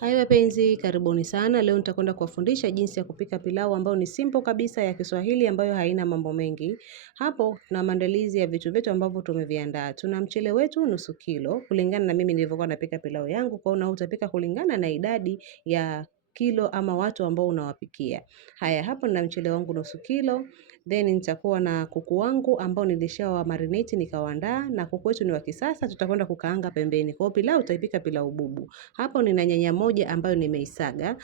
Hai wapenzi, karibuni sana. Leo nitakwenda kuwafundisha jinsi ya kupika pilau ambayo ni simple kabisa ya Kiswahili ambayo haina mambo mengi. Hapo tuna maandalizi ya vitu vyetu ambavyo tumeviandaa. Tuna mchele wetu nusu kilo, kulingana na mimi nilivyokuwa napika pilau yangu, kwa hiyo utapika kulingana na idadi ya kilo ama watu ambao unawapikia. Haya, hapo na mchele wangu nusu kilo, then nitakuwa na kuku wangu ambao nilishawa marinate nikawaandaa, na kuku wetu ni wa kisasa, tutakwenda kukaanga pembeni. Kwa hiyo pilau utaipika pilau bubu. Hapo nina nyanya moja ambayo nimeisaga.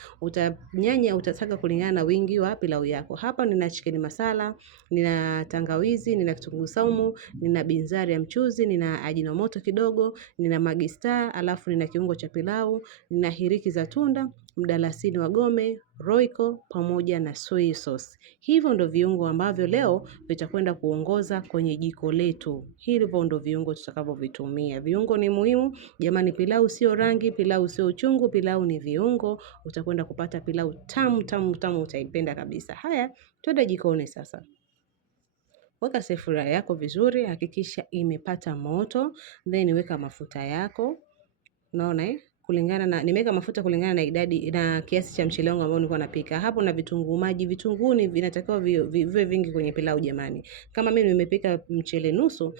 Nyanya utasaga kulingana na wingi wa pilau yako. Hapa nina chicken masala, nina tangawizi, nina kitunguu saumu, nina binzari ya mchuzi, nina ajinomoto kidogo, nina Maggi Star, alafu nina kiungo cha pilau, nina hiriki za tunda, mdalasini wa gome, roiko pamoja na soy sauce. Hivyo ndo viungo ambavyo leo vitakwenda kuongoza kwenye jiko letu. Hivyo ndo viungo tutakavyovitumia. Viungo ni muhimu. Jamani, pilau sio rangi, pilau sio uchungu, pilau ni viungo. Utakwenda kupata pilau tamu tamu tamu, utaipenda kabisa. Haya, twende jikoni sasa. Weka sufuria yako vizuri, hakikisha imepata moto, then weka mafuta yako. Unaona kulingana na nimeweka mafuta kulingana na idadi na kiasi cha mchele wangu ambao nilikuwa napika. Hapo na vitunguu maji. Vitunguu ni vinatakiwa viwe vingi kwenye pilau jamani. Kama mimi nimepika mchele nusu,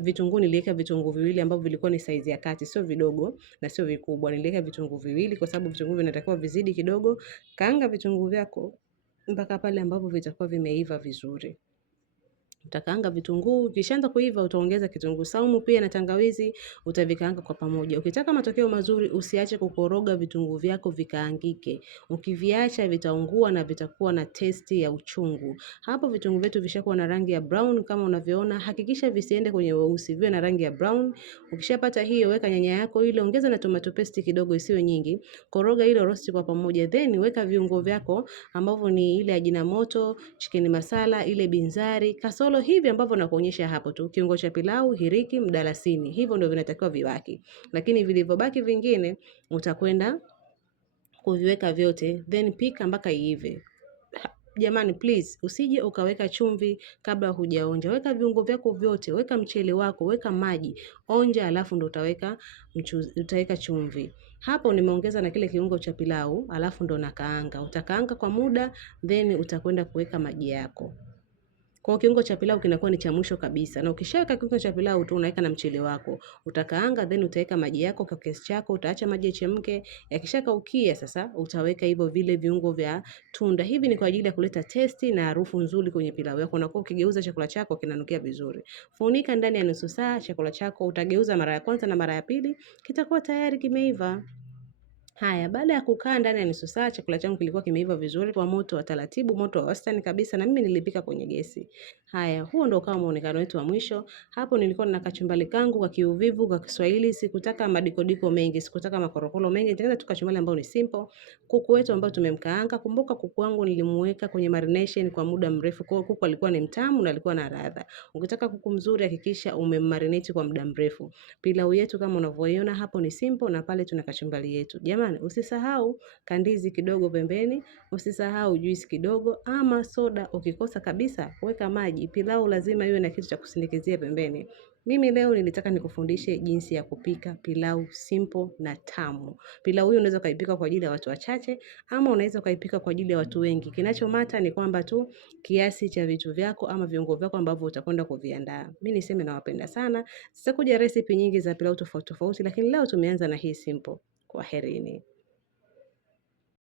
vitunguu niliweka vitunguu viwili ambavyo vilikuwa ni size ya kati, sio vidogo na sio vikubwa. Niliweka vitunguu viwili kwa sababu vitunguu vinatakiwa vizidi kidogo. Kaanga vitunguu vyako mpaka pale ambapo vitakuwa vimeiva vizuri. Utakaanga vitunguu, kishaanza kuiva utaongeza kitunguu saumu pia na tangawizi, utavikaanga kwa pamoja. Ukitaka matokeo mazuri usiache kukoroga vitunguu vyako vikaangike. Ukiviacha vitaungua na vitakuwa na testi ya uchungu. Hapo vitunguu vyetu vishakuwa na rangi ya brown kama unavyoona, hakikisha visiende kwenye weusi, viwe na rangi ya brown. Ukishapata hiyo, weka nyanya yako ile, ongeza na tomato paste kidogo isiwe nyingi. Koroga ile roast kwa pamoja, then weka viungo vyako ambavyo ni ile ajinomoto, chicken masala, ile binzari, kasolo hivi ambavyo nakuonyesha hapo tu. Kiungo cha pilau, hiriki, mdalasini. Hivyo ndio vinatakiwa vibaki. Lakini vilivyobaki vingine utakwenda kuviweka vyote, then pika mpaka iive. Jamani please, usije ukaweka chumvi kabla hujaonja. Weka viungo vyako vyote, weka mchele wako, weka maji, onja alafu ndo utaweka chumvi. Hapo nimeongeza na kile kiungo cha pilau, alafu ndo nakaanga. Utakaanga kwa muda, then utakwenda kuweka maji yako. Kwa kiungo cha pilau kinakuwa ni cha mwisho kabisa. Na ukishaweka kiungo cha pilau tu unaweka na mchele wako. Utakaanga then utaweka maji yako kwa kiasi chako, utaacha maji yachemke. Yakishakaukia sasa utaweka hivyo vile viungo vya tunda. Hivi ni kwa ajili ya kuleta testi na harufu nzuri kwenye pilau yako. Unakuwa ukigeuza chakula chako kinanukia vizuri. Funika ndani ya nusu saa, chakula chako utageuza mara ya kwanza na mara ya pili, kitakuwa tayari kimeiva. Haya, baada ya kukaa ndani ya nusu saa, chakula changu kilikuwa kimeiva vizuri kwa moto wa taratibu, moto wa wastani kabisa, na mimi nilipika kwenye gesi. Haya, huo ndio kama muonekano wetu wa mwisho. Hapo nilikuwa na kachumbari kangu kwa kiuvivu kwa Kiswahili, sikutaka madikodiko mengi, sikutaka makorokolo mengi, nitaweza tu kachumbari ambao ni simple. Kuku wetu ambao tumemkaanga, kumbuka kuku wangu nilimuweka kwenye marination kwa muda mrefu, kwa kuku alikuwa ni mtamu na alikuwa na ladha. Ukitaka kuku mzuri hakikisha umemarinate kwa muda mrefu. Pilau yetu kama unavyoiona hapo ni simple, na pale tuna kachumbari yetu. Jamani, usisahau kandizi kidogo pembeni, usisahau juice kidogo ama soda. Ukikosa kabisa, weka maji. Pilau lazima iwe na kitu cha kusindikizia pembeni. Mimi leo nilitaka nikufundishe jinsi ya kupika pilau simple na tamu. Pilau hii unaweza kaipika kwa ajili ya watu wachache ama unaweza kaipika kwa ajili ya watu wengi. Kinachomata ni kwamba tu kiasi cha vitu vyako ama viungo vyako ambavyo utakwenda kuviandaa. Mimi niseme nawapenda sana. Sitakuja recipe nyingi za pilau tofauti tofauti, lakini leo tumeanza na hii simple. Kwaherini.